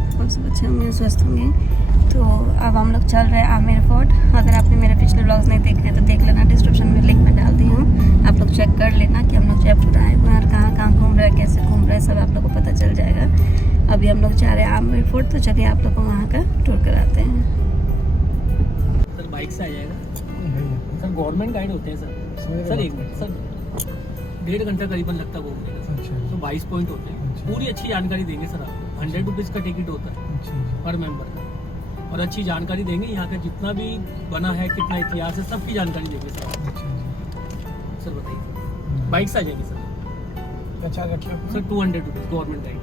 आप सब अच्छे होंगे, स्वस्थ होंगे। तो अब हम लोग चल रहे हैं आमेर फोर्ट। अगर आपने मेरे पिछले ब्लॉग्स नहीं देखे तो देख लेना, डिस्क्रिप्शन में लिंक में डाल दी हूँ, आप लोग चेक कर लेना कि हम लोग जयपुर आए हुए हैं और कहाँ कहाँ घूम रहे हैं, कैसे घूम रहे हैं, सब आप लोग को पता चल जाएगा। अभी हम लोग जा रहे हैं आमेर फोर्ट, तो चलिए आप लोग को वहाँ का टूर कराते हैं। सर बाइक से आ जाएगा सर, गवर्नमेंट गाइड होते हैं सर एक मिनट सर, 1.5 घंटा करीबन लगता है घूमने का। तो 22 पॉइंट होते हैं, पूरी अच्छी जानकारी देंगे सर आपको। 100 रुपीज़ का टिकट होता है पर मेंबर का, और अच्छी जानकारी देंगे। यहाँ का जितना भी बना है, कितना इतिहास है, सबकी जानकारी देंगे सर आपको। सर बताइए, बाइक से आ जाएंगे सर। अच्छा रखिए sir 200 rupees government guide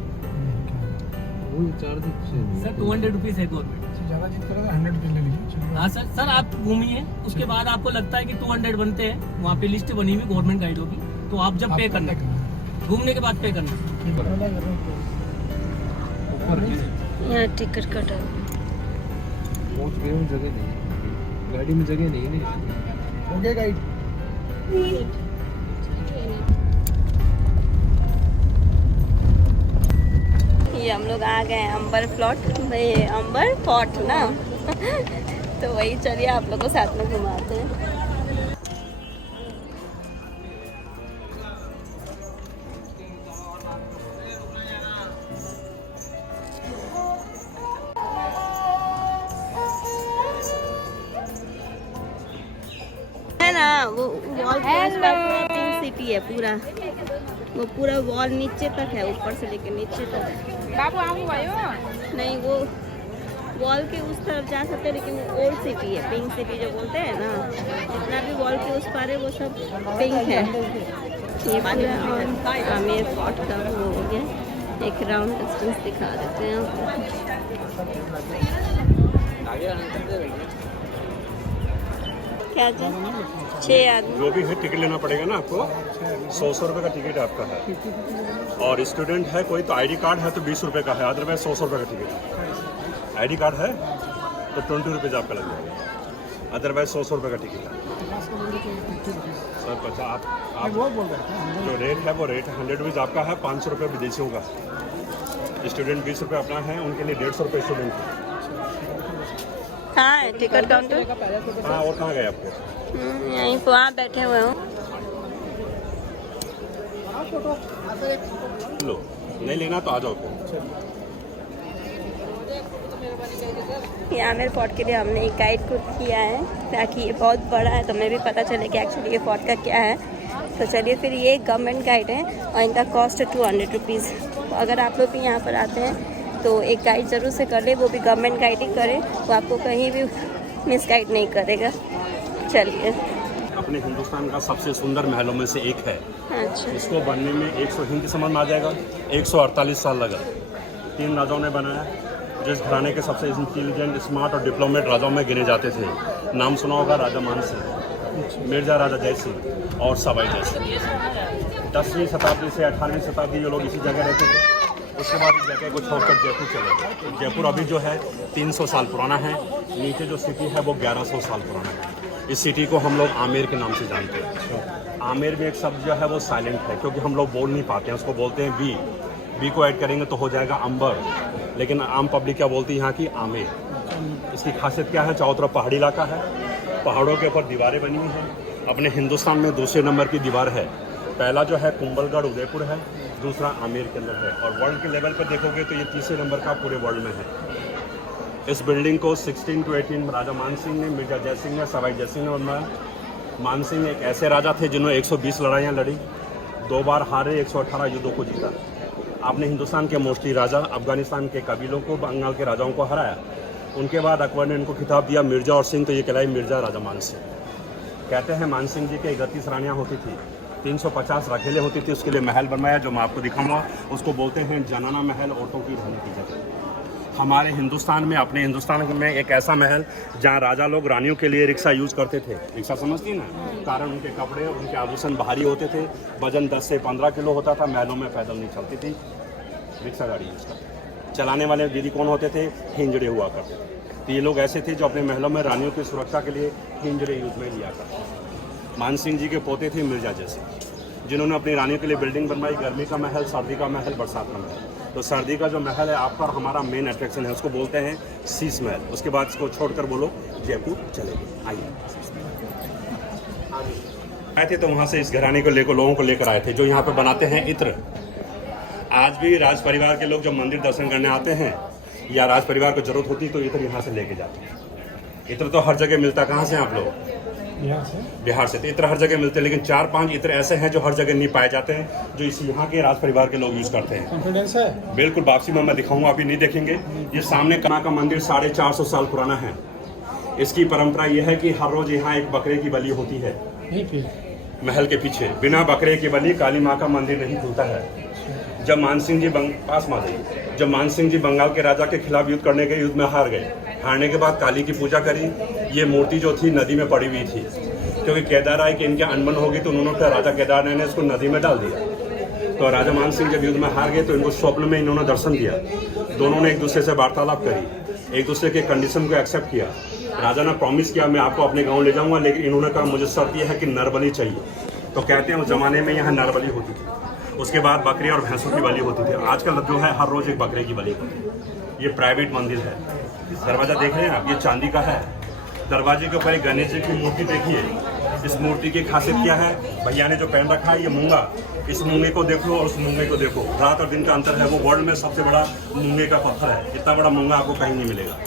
sir, 200 rupees है गवर्नमेंट। ज़्यादा जिद करेगा 100 रुपीज़ ले लीजिए। हाँ सर, सर आप घूमिए, उसके बाद आपको लगता है कि 200 बनते हैं, वहाँ पे लिस्ट बनी हुई गवर्नमेंट गाइड होगी, तो आप जब पे करना, घूमने के बाद पे करना। यहाँ टिकट कटा पहुंच गए हूँ, जगह नहीं, गाड़ी में जगह नहीं है। हो गया गाइड। ये हम लोग आ गए हैं अंबर प्लॉट, भाई अंबर फोर्ट ना तो वही चलिए आप लोग को साथ में घुमाते हैं। है ना वो वॉल पूरा पिंक सिटी है, पूरा वो पूरा वॉल नीचे तक है, ऊपर से लेकर नीचे तक। बाबू आऊँ भयो नहीं, वो वॉल के उस तरफ जा सकते हैं, लेकिन वो ओल्ड सिटी है, पिंक सिटी जो बोलते हैं ना, जितना भी वॉल के उस पार है वो सब पिंक है। ये पूरा आमेर फोर्ट का वो हो गया। एक राउंड डिस्टेंस दिखा देते हैं क्या जी, 6 आदमी जो भी है टिकट लेना पड़ेगा ना आपको। 100 रुपये का टिकट आपका है, और स्टूडेंट है कोई तो आईडी कार्ड है तो 20 रुपये का है, अदरवाइज 100 रुपये का टिकट है। आईडी कार्ड है तो 20 रुपीज़ आपका लग जाएगा, अदरवाइज 100 रुपये का टिकट है सर। 50 आप वो बोल रहे हैं जो रेट है वो रेट 100 रुपीज़ आपका है, 500 रुपये विदेशियों का। स्टूडेंट 20 रुपये अपना है, उनके लिए 150 रुपये स्टूडेंट है। कहाँ है टिकट काउंटर? हाँ, और कहाँ गए आपके? यहीं पर वहाँ बैठे हुए हो। लो, नहीं लेना तो आ जाओ फिर। ये आमेर फोर्ट के लिए हमने एक गाइड को किया है, ताकि ये बहुत बड़ा है तो हमें भी पता चले कि एक्चुअली ये फोर्ट का क्या है। तो चलिए फिर, ये गवर्नमेंट गाइड है और इनका कॉस्ट है 200 रुपीज़। तो अगर आप लोग भी यहाँ पर आते हैं तो एक गाइड ज़रूर से कर ले, वो भी गवर्नमेंट गाइड ही करे, वो आपको कहीं भी मिस गाइड नहीं करेगा। चलिए, अपने हिंदुस्तान का सबसे सुंदर महलों में से एक है। अच्छा, इसको बनने में 100 हिंदी समझ में आ जाएगा, 148 साल लगा। 3 राजाओं ने बनाया, जिस घराने के सबसे इंटेलिजेंट, स्मार्ट और डिप्लोमेट राजाओं में गिने जाते थे। नाम सुना होगा, राजा मान सिंह, मिर्जा राजा जय सिंह और सवाई जय सिंह। 10वीं शताब्दी से 18वीं शताब्दी ये लोग इसी जगह रहते थे। उसके बाद इस जगह को छोड़कर जयपुर चले गए। जयपुर अभी जो है 300 साल पुराना है, नीचे जो सिटी है वो 1100 साल पुराना है। इस सिटी को हम लोग आमेर के नाम से जानते हैं। आमेर में एक शब्द जो है वो साइलेंट है, क्योंकि हम लोग बोल नहीं पाते हैं, उसको बोलते हैं बी को ऐड करेंगे तो हो जाएगा अंबर, लेकिन आम पब्लिक क्या बोलती है यहाँ की? आमेर। इसकी खासियत क्या है? चारों तरफ पहाड़ी इलाका है, पहाड़ों के ऊपर दीवारें बनी हुई हैं। अपने हिंदुस्तान में दूसरे नंबर की दीवार है, पहला जो है कुंभलगढ़ उदयपुर है, दूसरा आमेर के अंदर है, और वर्ल्ड के लेवल पर देखोगे तो ये तीसरे नंबर का पूरे वर्ल्ड में है। इस बिल्डिंग को 16 to 18 राजा मान सिंह ने, मिर्जा जय सिंह ने, सवाई जय सिंह ने बनवाया। मान सिंह एक ऐसे राजा थे जिन्होंने 120 लड़ाइयाँ लड़ी, 2 बार हारे, 118 युद्धों को जीता। आपने हिंदुस्तान के मोस्टली राजा, अफगानिस्तान के कबीलों को, बंगाल के राजाओं को हराया। उनके बाद अकबर ने इनको खिताब दिया मिर्जा और सिंह, तो ये कहलाई मिर्जा राजा मान सिंह। कहते हैं मान सिंह जी के 31 रानियाँ होती थी, 350 रखेले होती थी, उसके लिए महल बनवाया जो मैं आपको दिखाऊंगा। उसको बोलते हैं जनाना महल, औरतों की रहने की जगह। हमारे हिंदुस्तान में, अपने हिंदुस्तान में एक ऐसा महल जहाँ राजा लोग रानियों के लिए रिक्शा यूज़ करते थे। रिक्शा समझती ना, कारण उनके कपड़े, उनके आभूषण भारी होते थे, वजन 10 से 15 किलो होता था। महलों में पैदल नहीं चलती थी, रिक्शा गाड़ी यूज़ करते। चलाने वाले दीदी कौन होते थे? हिंजड़े हुआ करते थे। तो ये लोग ऐसे थे जो अपने महलों में रानियों की सुरक्षा के लिए हिंजड़े यूज में लिया करते। मान सिंह जी के पोते थे मिर्जा जय सिंह, जिन्होंने अपनी रानियों के लिए बिल्डिंग बनवाई, गर्मी का महल, सर्दी का महल, बरसात का महल। तो सर्दी का जो महल है आपका और हमारा मेन अट्रैक्शन है, उसको बोलते हैं शीश महल। उसके बाद इसको छोड़कर बोलो जयपुर चलेंगे। आइए आए थे तो वहाँ से इस घराने को लेकर लोगों को लेकर आए थे जो यहाँ पे बनाते हैं इत्र। आज भी राज परिवार के लोग जब मंदिर दर्शन करने आते हैं या राज परिवार को जरूरत होती है तो इत्र यहाँ से लेके जाते हैं। इत्र तो हर जगह मिलता है। कहाँ से आप लोग? बिहार से। तो इत्र हर जगह मिलते हैं, लेकिन 4-5 इत्र ऐसे हैं जो हर जगह नहीं पाए जाते हैं, जो इस यहाँ के राज परिवार के लोग यूज करते हैं। कॉन्फिडेंस है बिल्कुल। वापसी में मैं दिखाऊंगा, अभी नहीं देखेंगे। ये सामने कना का मंदिर 450 साल पुराना है। इसकी परंपरा यह है कि हर रोज यहाँ एक बकरे की बलि होती है। महल के पीछे बिना बकरे की बलि काली माँ का मंदिर नहीं खुलता है। जब मानसिंह जी जब मानसिंह जी बंगाल के राजा के खिलाफ युद्ध करने के युद्ध में हार गए, हारने के बाद काली की पूजा करी। ये मूर्ति जो थी नदी में पड़ी हुई थी, क्योंकि केदार राय की इनके अनबन होगी तो उन्होंने राजा केदार राय ने इसको नदी में डाल दिया। तो राजा मानसिंह जब युद्ध में हार गए तो इनको स्वप्न में इन्होंने दर्शन दिया। दोनों ने एक दूसरे से वार्तालाप करी, एक दूसरे के कंडीशन को एक्सेप्ट किया। राजा ने प्रॉमिस किया मैं आपको अपने गाँव ले जाऊंगा, लेकिन इन्होंने कहा मुझे शर्त यह है कि नरबली चाहिए। तो कहते हैं उस जमाने में यहाँ नरबली होती थी। उसके बाद बकरी और भैंसों की बलि होती थी। आजकल जो है हर रोज एक बकरे की बलि होती है। ये प्राइवेट मंदिर है। दरवाजा देख रहे हैं आप, ये चांदी का है। दरवाजे के ऊपर एक गणेश जी की मूर्ति देखिए। इस मूर्ति की खासियत क्या है? भैया ने जो पहन रखा है ये मूंगा। इस मूंगे को देख लो और उस मूंगे को देखो, रात और दिन का अंतर है। वो वर्ल्ड में सबसे बड़ा मूंगे का पत्थर है। इतना बड़ा मूंगा आपको कहीं नहीं मिलेगा।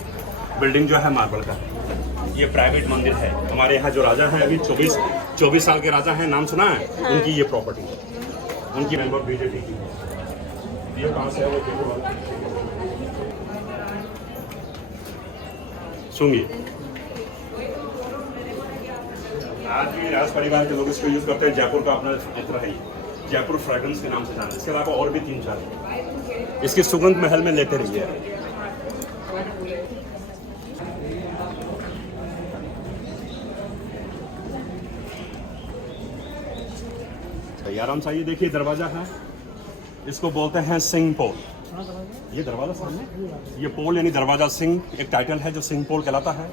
बिल्डिंग जो है मार्बल का है। ये प्राइवेट मंदिर है। हमारे यहाँ जो राजा हैं अभी 24 साल के राजा हैं, नाम सुना है? उनकी ये प्रॉपर्टी है। उनकी मेंबर बीजेपी की है। ये कहाँ से है वो देखो, सुनिए। आज भी राज परिवार के लोग इसको यूज करते हैं। जयपुर का अपना चित्र है, ये जयपुर फ्रेग्रेंस के नाम से जाना है। इसके अलावा और भी 3-4 है। इसकी सुगंध महल में लेते रहिए। आराम से ये देखिए दरवाजा है, इसको बोलते हैं सिंह पोल। ये दरवाजा सामने, ये पोल यानी दरवाजा सिंह एक टाइटल है जो सिंह पोल कहलाता है।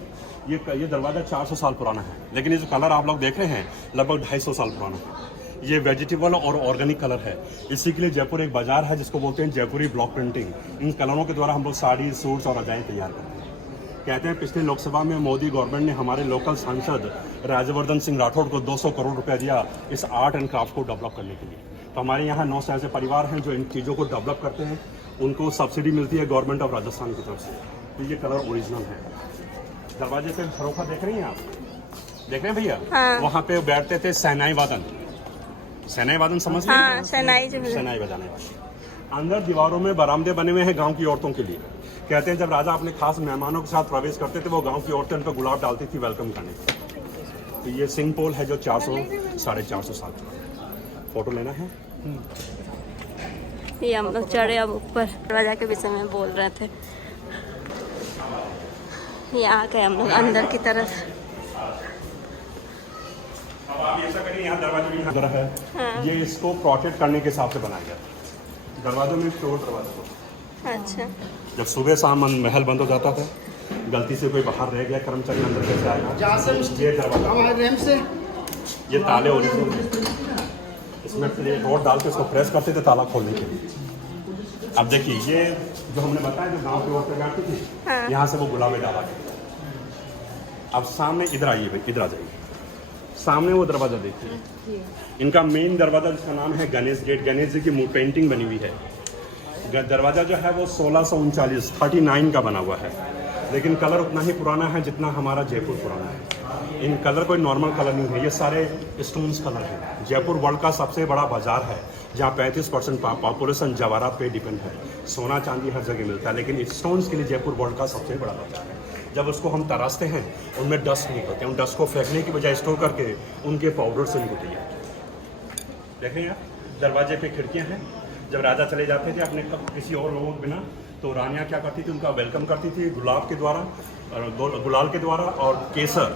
ये दरवाजा 400 साल पुराना है, लेकिन ये जो कलर आप लोग देख रहे हैं लगभग 250 साल पुराना है। ये वेजिटेबल और ऑर्गेनिक कलर है। इसी के लिए जयपुर एक बाजार है जिसको बोलते हैं जयपुरी ब्लॉक प्रिंटिंग। इन कलरों के द्वारा हम लोग साड़ी, सूट्स और रजाएं तैयार करते हैं। कहते हैं पिछले लोकसभा में मोदी गवर्नमेंट ने हमारे लोकल सांसद राजवर्धन सिंह राठौड़ को 200 करोड़ रुपए दिया इस आर्ट एंड क्राफ्ट को डेवलप करने के लिए। तो हमारे यहाँ 9 से ऐसे परिवार हैं जो इन चीज़ों को डेवलप करते हैं। उनको सब्सिडी मिलती है गवर्नमेंट ऑफ राजस्थान की तरफ से। तो ये कलर ओरिजिनल है। दरवाजे पे झरोखा देख रही हैं आप? देख रहे हैं भैया? हाँ। वहाँ पे बैठते थे शहनाई वादन समझ रहे हैं? शहनाई बजाने। अंदर दीवारों में बरामदे बने हुए हैं गाँव की औरतों के लिए। कहते हैं जब राजा अपने खास मेहमानों के साथ प्रवेश करते थे वो गांव की औरतें उन पर गुलाब डालती थी वेलकम करने। तो ये सिंह पोल है जो 400-450 साल का। फोटो लेना है? ये हम लोग चढ़े अब ऊपर। दरवाजा के विषय में बोल रहे थे। ये आ गए हम लोग अंदर की तरफ। अब आप ऐसा करिए, यहाँ दरवाजा भी यहाँ है। हाँ। ये इसको प्रोटेक्ट करने के हिसाब से बनाया गया। दरवाजों में चोर दरवाजा। अच्छा। जब सुबह शाम महल बंद हो जाता था, गलती से कोई बाहर रह गया कर्मचारी अंदर कैसे आएगा? ये दरवाजा, ये ताले ओरिजिनल, इसमें रोड डाल के इसको प्रेस करते थे ताला खोलने के लिए। अब देखिए ये जो हमने बताया जो गांव की औरतें बैठती थी, हाँ। यहाँ से वो गुलाबे डाला गया। अब सामने इधर आइए भाई, इधर आ जाइए। सामने वो दरवाजा देखिए, इनका मेन दरवाजा जिसका नाम है गणेश गेट। गणेश जी की पेंटिंग बनी हुई है। दरवाजा जो है वो 1639 का बना हुआ है, लेकिन कलर उतना ही पुराना है जितना हमारा जयपुर पुराना है। इन कलर कोई नॉर्मल कलर नहीं है, ये सारे स्टोन्स कलर हैं। जयपुर वर्ल्ड का सबसे बड़ा बाजार है जहाँ 35% पॉपुलेशन जवाहरात पे डिपेंड है। सोना चांदी हर जगह मिलता है, लेकिन स्टोन्स के लिए जयपुर वर्ल्ड का सबसे बड़ा बाजार है। जब उसको हम तराशते हैं उनमें डस्ट निकलते हैं, उन डस्ट को फेंकने की बजाय स्टोर करके उनके पाउडर से उनको तैयार किया। देखें यार, दरवाजे पे खिड़कियाँ हैं। जब राजा चले जाते थे अपने किसी और लोगों के बिना, तो रानियाँ क्या करती थी, उनका वेलकम करती थी गुलाब के द्वारा, गुलाल के द्वारा और केसर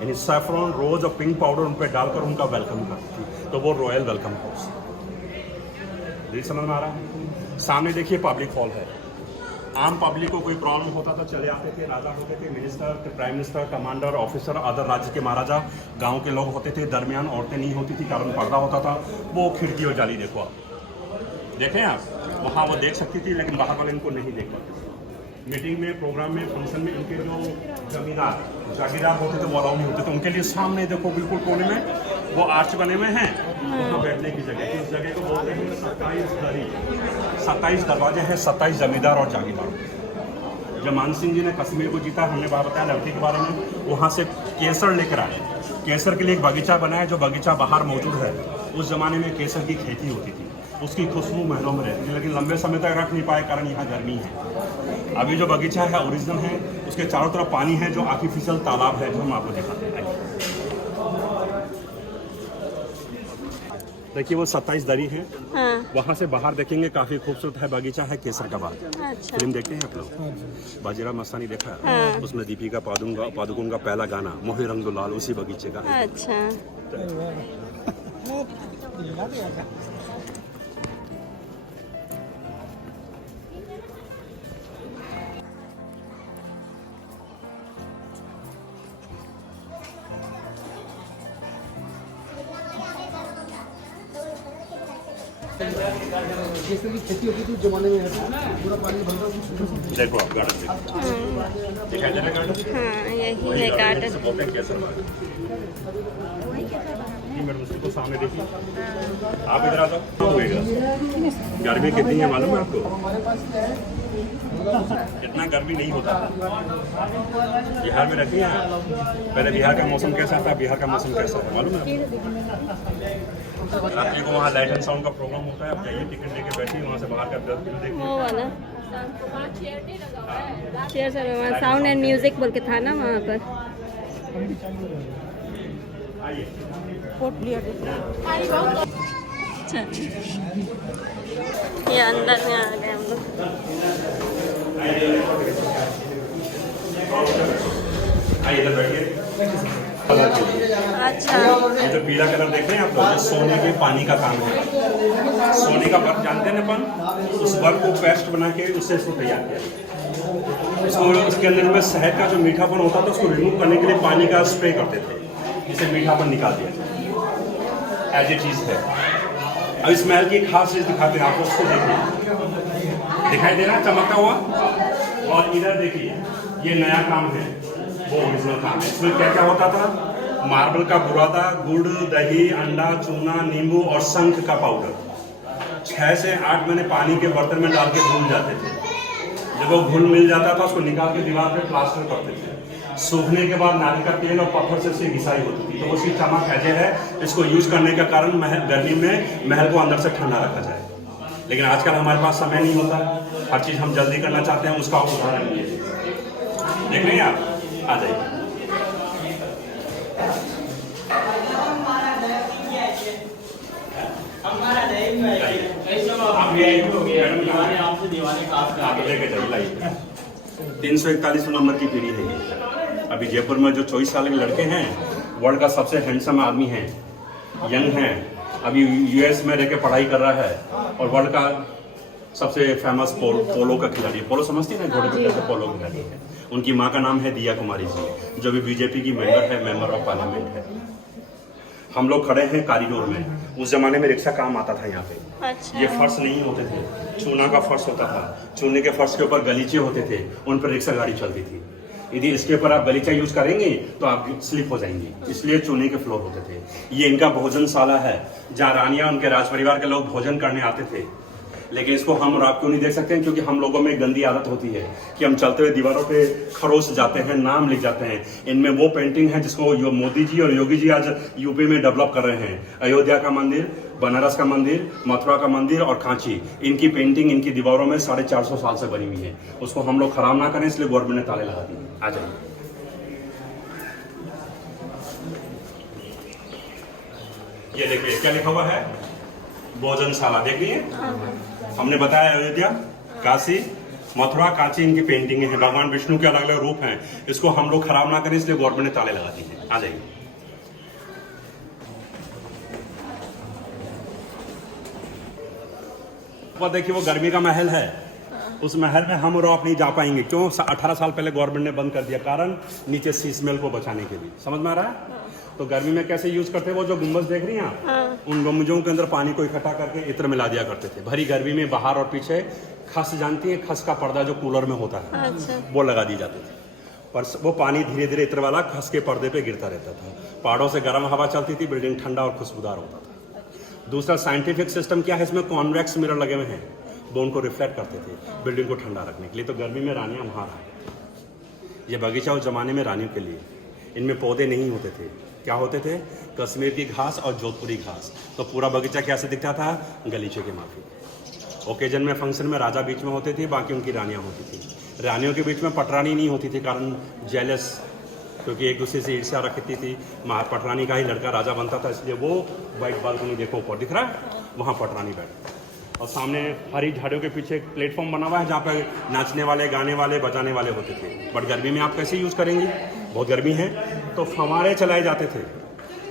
यानी सैफरॉन, रोज और पिंक पाउडर उन पर डालकर उनका वेलकम करती थी। तो वो रॉयल वेलकम हाउस। यही समझ में आ रहा है? सामने देखिए पब्लिक हॉल है। आम पब्लिक को कोई प्रॉब्लम होता था चले आते थे, राजा होते थे, minister, prime minister, commander, officer, other राज्य के महाराजा, गाँव के लोग होते थे। दरमियान औरतें नहीं होती थी, कारण पर्दा होता था। वो खिड़की और जाली देखो आप, देखें आप, वहाँ वो देख सकती थी, लेकिन बाहर वाले इनको नहीं देख पाते थे। मीटिंग में, प्रोग्राम में, फंक्शन में इनके जो जमींदार जागीरदार होते थे वो अलाउ नहीं होते थे। उनके लिए सामने देखो बिल्कुल कोने में वो आर्च बने हुए हैं, वहाँ बैठने की जगह। उस जगह को बोलते हैं 27 दरवाजे हैं, 27 जमींदार और जागीरदार। जब मान सिंह जी ने कश्मीर को जीता, हमने बात बताया लड़की के बारे में, वहाँ से केसर लेकर आए। केसर के लिए एक बगीचा बनाया, जो बगीचा बाहर मौजूद है। उस ज़माने में केसर की खेती होती थी, उसकी खुशबू महलों में रहती थी, लेकिन लंबे समय तक रख नहीं पाए, कारण यहाँ गर्मी है। अभी जो बगीचा है ओरिजिनल है, उसके चारों तरफ पानी है, जो आर्टिफिशियल तालाब है, जो हम आपको दिखाते हैं। देखिए वो 27 दरी है। हाँ। वहाँ से बाहर देखेंगे, काफ़ी खूबसूरत है बगीचा है केसर का बाग। अच्छा। फिल्म देखते हैं आप लोग? बाजीराव मस्तानी देखा है? हाँ। उसमें दीपिका पादुकोण का पहला गाना मोहे रंग दो लाल उसी बगीचे का है। अच्छा। जैसे की खेती होती थी उस जमाने में पूरा पानी भर रहा। देखो आप गार्डन देखो, दिखाई दे रहा है गार्डन? हाँ, यही है गार्डन। बोलते हैं केसर बाग। मैडम उसको सामने देखिए, आप इधर आ जाओ। होएगा गर्मी कितनी है मालूम है आपको? इतना गर्मी नहीं होता बिहार में। रखिए पहले बिहार का मौसम कैसा था, बिहार का मौसम कैसा था मालूम है? रात्रि को वहाँ लाइट एंड साउंड का प्रोग्राम होता है। आप जाइए, टिकट लेके बैठिए, वहाँ से बाहर का व्यू देखिए। वो वाला चेयर सर, वहाँ साउंड एंड म्यूजिक बोल के था ना वहाँ पर। आइए। अच्छा, ये अंदर में आ गए हम लोग। आइए इधर बैठिए। अच्छा, ये जो पीला कलर देख रहे हैं आप लोग, ये सोने के पानी का काम है। सोने का वर्क जानते हैं अपन, उस वर्क को पेस्ट बना के उससे इसको तैयार किया। इसको उसके अंदर में शहद का जो मीठापन होता था उसको रिमूव करने के लिए पानी का स्प्रे करते थे, इसे मीठापन निकाल दिया जाए। एज ए चीज़ है। अब इस महल की एक खास चीज़ दिखाते हैं आपको, उसको देखिए, दिखाई दे रहा है चमकता हुआ। और इधर देखिए, ये नया काम है, वो ओरिजिनल काम है। इसमें क्या क्या होता था? मार्बल का बुरादा, गुड़, दही, अंडा, चूना, नींबू और शंख का पाउडर 6 से 8 महीने पानी के बर्तन में डाल के घुल जाते थे। जब वो घुल मिल जाता था उसको निकाल के दीवार पे प्लास्टर करते थे। सूखने के बाद नारियल का तेल और पत्थर से इसकी घिसाई होती थी, तो उसकी चमक ऐसे है। इसको यूज करने के कारण गर्मी में महल को अंदर से ठंडा रखा जाए। लेकिन आजकल हमारे पास समय नहीं होता, हर चीज़ हम जल्दी करना चाहते हैं। उसका उदाहरण ये देख रहे हैं आप, आ जाइए। आप लेके जाइए, लाइए। 341 नंबर की पीढ़ी है ये। अभी जयपुर में जो 24 साल के लड़के हैं, वर्ल्ड का सबसे हैंडसम आदमी है, यंग है, अभी यूएस में रह के पढ़ाई कर रहा है, और वर्ल्ड का सबसे फेमस पोलो का खिलाड़ी। पोलो समझती है ना, घोड़े पे कैसे पोलो खिलाड़ी है। उनकी माँ का नाम है दिया कुमारी जी, जो भी बीजेपी की मेंबर ऑफ पार्लियामेंट है। हम लोग खड़े हैं कॉरिडोर में। उस जमाने में रिक्शा काम आता था यहाँ पे। अच्छा। ये फर्श नहीं होते थे, चूना का फर्श होता था। चूने के फर्श के ऊपर गलीचे होते थे, उन पर रिक्शा गाड़ी चलती थी। यदि इसके ऊपर आप गलीचा यूज करेंगे तो आप स्लिप हो जाएंगे, इसलिए चूने के फ्लोर होते थे। ये इनका भोजनशाला है, जहाँ रानियाँ उनके राज परिवार के लोग भोजन करने आते थे। लेकिन इसको हम और आप क्यों नहीं देख सकते हैं? क्योंकि हम लोगों में एक गंदी आदत होती है कि हम चलते हुए दीवारों पे खरोच जाते हैं, नाम लिख जाते हैं। इनमें वो पेंटिंग है जिसको मोदी जी और योगी जी आज यूपी में डेवलप कर रहे हैं। अयोध्या का मंदिर, बनारस का मंदिर, मथुरा का मंदिर और कांची, इनकी पेंटिंग इनकी दीवारों में 450 साल से बनी हुई है। उसको हम लोग खराब ना करें, इसलिए गवर्नमेंट ने ताले लगा दिए। आ जाइए। ये देखिए क्या लिखा हुआ है, भोजनशाला। देखिए हमने बताया अयोध्या, काशी, मथुरा, कांची इनकी पेंटिंग है। भगवान विष्णु के अलग अलग रूप हैं। इसको हम लोग खराब ना करें, इसलिए गवर्नमेंट ने ताले लगा दिए हैं। आ जाइए। देखिए वो गर्मी का महल है, उस महल में हम और आप नहीं जा पाएंगे। क्यों? 18 साल पहले गवर्नमेंट ने बंद कर दिया, कारण नीचे सी स्मेल को बचाने के लिए। समझ में आ रहा है? तो गर्मी में कैसे यूज करते, वो जो गुम्बज देख रही हैं आप, हाँ। उन गुम्बजों के अंदर पानी को इकट्ठा करके इत्र मिला दिया करते थे। भरी गर्मी में बाहर और पीछे खस, जानती है खस का पर्दा जो कूलर में होता है, अच्छा। वो लगा दी जाती थी। पर वो पानी धीरे धीरे इत्र वाला खस के पर्दे पे गिरता रहता था। पहाड़ों से गर्म हवा चलती थी, बिल्डिंग ठंडा और खुशबूदार होता था। दूसरा साइंटिफिक सिस्टम क्या है, इसमें कॉन्वेक्स मिरर लगे हुए हैं, वो उनको रिफ्लेक्ट करते थे बिल्डिंग को ठंडा रखने के लिए। तो गर्मी में रानियाँ वहाँ रहा। ये बगीचा उस जमाने में रानियों के लिए, इनमें पौधे नहीं होते थे। क्या होते थे, कश्मीर की घास और जोधपुरी घास। तो पूरा बगीचा कैसे दिखता था, गलीचे के माफी। ओकेजन में, फंक्शन में राजा बीच में होते थे, बाकी उनकी रानियाँ होती थी। रानियों के बीच में पटरानी नहीं होती थी, कारण जेलस, क्योंकि एक दूसरे से ईर्ष्या रखती थी। पटरानी का ही लड़का राजा बनता था, इसलिए वो वाइट बालकनी देखो ऊपर दिख रहा है, वहाँ पटरानी बैठी। और सामने हरी झाड़ियों के पीछे एक प्लेटफॉर्म बना हुआ है जहाँ पर नाचने वाले, गाने वाले, बजाने वाले होते थे। बट गर्मी में आप कैसे यूज़ करेंगी, बहुत गर्मी है, तो फव्वारे चलाए जाते थे।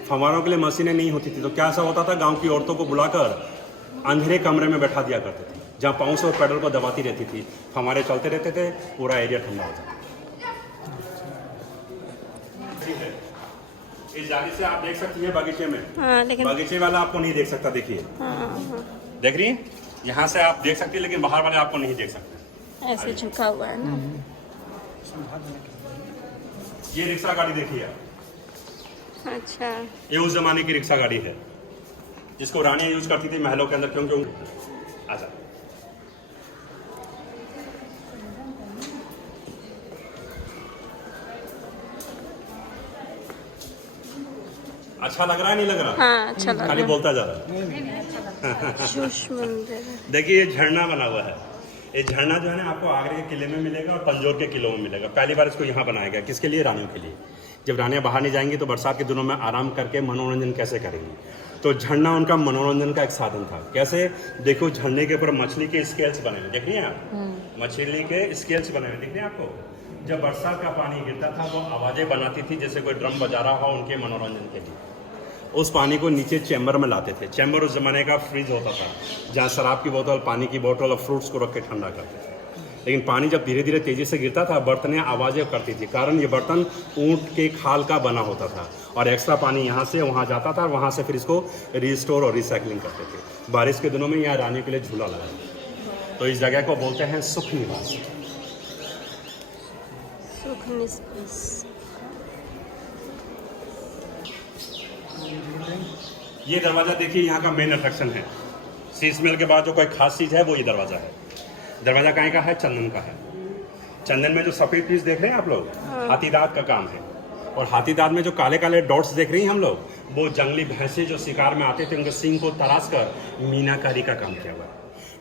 फव्वारों के लिए मशीनें नहीं होती थी, तो क्या ऐसा होता था, गांव की औरतों को बुलाकर अंधेरे कमरे में बैठा दिया करते थे, जहाँ पाँव से पैडल को दबाती रहती थी। फव्वारे चलते रहते थे, पूरा एरिया ठंडा हो जाता। इस जाली से आप देख सकती है बगीचे में, हाँ, लेकिन बगीचे वाला आपको नहीं देख सकता। देखिए, हाँ, देख रही हैं? यहाँ से आप देख सकती है, लेकिन बाहर वाले आपको नहीं देख सकते। ऐसे झुका हुआ है ना। ये रिक्शा गाड़ी देखिए, अच्छा, ये उस जमाने की रिक्शा गाड़ी है जिसको रानियां यूज करती थी महलों के अंदर। क्यों क्यों? अच्छा, अच्छा लग रहा है, नहीं लग रहा? हाँ, अच्छा लग खाली रहा बोलता जा रहा है। शुश मंदिर है। देखिए, ये झरना बना हुआ है। ये झरना जो है ना, आपको आगरे के किले में मिलेगा और तंजौर के किलों में मिलेगा। पहली बार इसको यहाँ बनाया गया, किसके लिए, रानियों के लिए। जब रानियाँ बाहर नहीं जाएंगी तो बरसात के दिनों में आराम करके मनोरंजन कैसे करेंगी, तो झरना उनका मनोरंजन का एक साधन था। कैसे, देखो झरने के ऊपर मछली के स्केल्स बने हुए, देख रही हैं आप, मछली के स्केल्स बने हुए दिख रहे हैं आपको। जब बरसात का पानी गिरता था वो आवाज़ें बनाती थी, जैसे कोई ड्रम बजा रहा हो उनके मनोरंजन के लिए। उस पानी को नीचे चैम्बर में लाते थे। चैम्बर उस जमाने का फ्रिज होता था, जहाँ शराब की बोतल, पानी की बोतल और फ्रूट्स को रख के ठंडा करते थे। लेकिन पानी जब धीरे धीरे तेज़ी से गिरता था, बर्तनें आवाज़ें करती थी, कारण ये बर्तन ऊँट के खाल का बना होता था और एक्स्ट्रा पानी यहाँ से वहाँ जाता था, वहाँ से फिर इसको रिस्टोर और रिसाइकलिंग करते थे। बारिश के दिनों में यहाँ रानी के लिए झूला लगा, तो इस जगह को बोलते हैं सुख निवास। सुख निवास। ये दरवाज़ा देखिए, यहाँ का मेन अट्रैक्शन है। शीश महल के बाद जो कोई खास चीज़ है वो ये दरवाज़ा है। दरवाज़ा काहे का है, चंदन का है। चंदन में जो सफ़ेद पीस देख रहे हैं आप लोग, हाथी दांत का काम है। और हाथी दांत में जो काले काले डॉट्स देख रही हैं हम लोग, वो जंगली भैंसे जो शिकार में आते थे, उनके सींग को तराश कर मीनाकारी का काम किया हुआ है।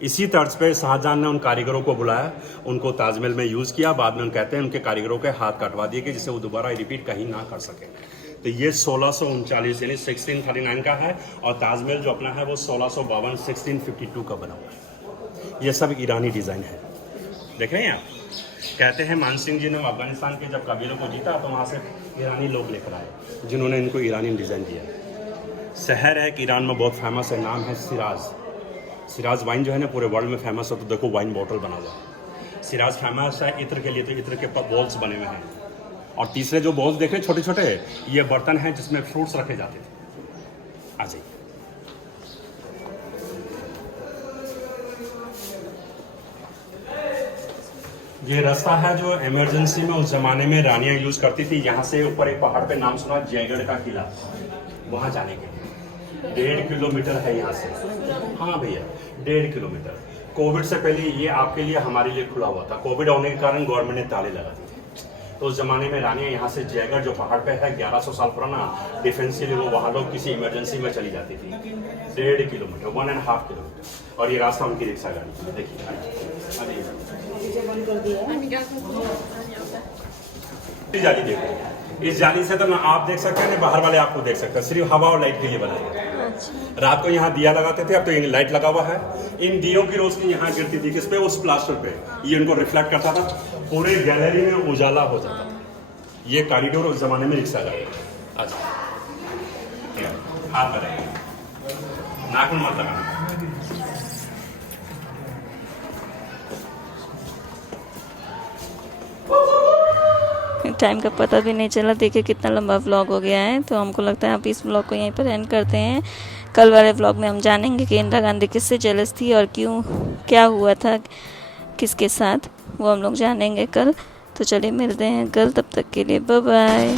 इसी तर्ज पे शाहजहां ने उन कारीगरों को बुलाया, उनको ताजमहल में यूज़ किया। बाद में उन कहते हैं उनके कारीगरों के हाथ कटवा दिए कि जिससे वो दोबारा रिपीट कहीं ना कर सके। तो ये 1639 यानी 1639 का है, और ताजमहल जो अपना है वो 1652 1652 का बना हुआ है। ये सब ईरानी डिज़ाइन है, देख रहे हैं आप। कहते हैं मानसिंह जी ने अफगानिस्तान के जब कबीलों को जीता तो वहाँ से ईरानी लोग लेकर आए, जिन्होंने इनको ईरानी डिज़ाइन दिया। शहर है कि ईरान में बहुत फेमस है, नाम है सिराज। सिराज वाइन जो है ना पूरे वर्ल्ड में फेमस है। तो देखो वाइन बॉटल बना हुआ है। सिराज फेमस है इत्र के लिए, तो इत्र के बॉल्स बने हुए हैं। और तीसरे जो बॉल्स देख रहे हैं छोटे छोटे, ये बर्तन हैं जिसमें फ्रूट्स रखे जाते थे। आ जाइए, ये रास्ता है जो इमरजेंसी में उस जमाने में रानियां यूज करती थी। यहाँ से ऊपर एक पहाड़ पे, नाम सुना, जयगढ़ का किला, वहां जाने के लिए 1.5 किलोमीटर है यहाँ से। हाँ भैया, 1.5 किलोमीटर। कोविड से पहले ये आपके लिए, हमारे लिए खुला हुआ था। कोविड होने के कारण गवर्नमेंट ने ताले लगा दिए थे। तो उस जमाने में रानियां यहाँ से जयगढ़ जो पहाड़ पे है, 1100 साल पुराना, डिफेंस के लिए वो वहाँ लोग किसी इमरजेंसी में चली जाती थी। 1.5 किलोमीटर, 1.5 किलोमीटर। और ये रास्ता उनकी रिक्शा गाड़ी, देखिए जाली देखो। इस जाली से तो ना आप देख सकते हैं ना बाहर वाले आपको देख सकते हैं, सिर्फ हवा और लाइट के लिए बनाया गया। अच्छा। रात को यहाँ दिया लगाते थे, अब तो ये लाइट लगा हुआ है। इन दियों की रोशनी यहाँ गिरती थी, किस पे, उस प्लास्टर पे। ये उनको रिफ्लेक्ट करता था, पूरे गैलरी में उजाला हो जाता था। ये कॉरिडोर उस जमाने में रिक्शा गाड़ी। अच्छा, हाथ पर नाखून मत लगाना। टाइम का पता भी नहीं चला। देखिए कितना लंबा व्लॉग हो गया है। तो हमको लगता है आप इस व्लॉग को यहीं पर एंड करते हैं। कल वाले व्लॉग में हम जानेंगे कि इंदिरा गांधी किससे जेलस थी और क्यों, क्या हुआ था किसके साथ, वो हम लोग जानेंगे कल। तो चलिए मिलते हैं कल, तब तक के लिए बाय बाय।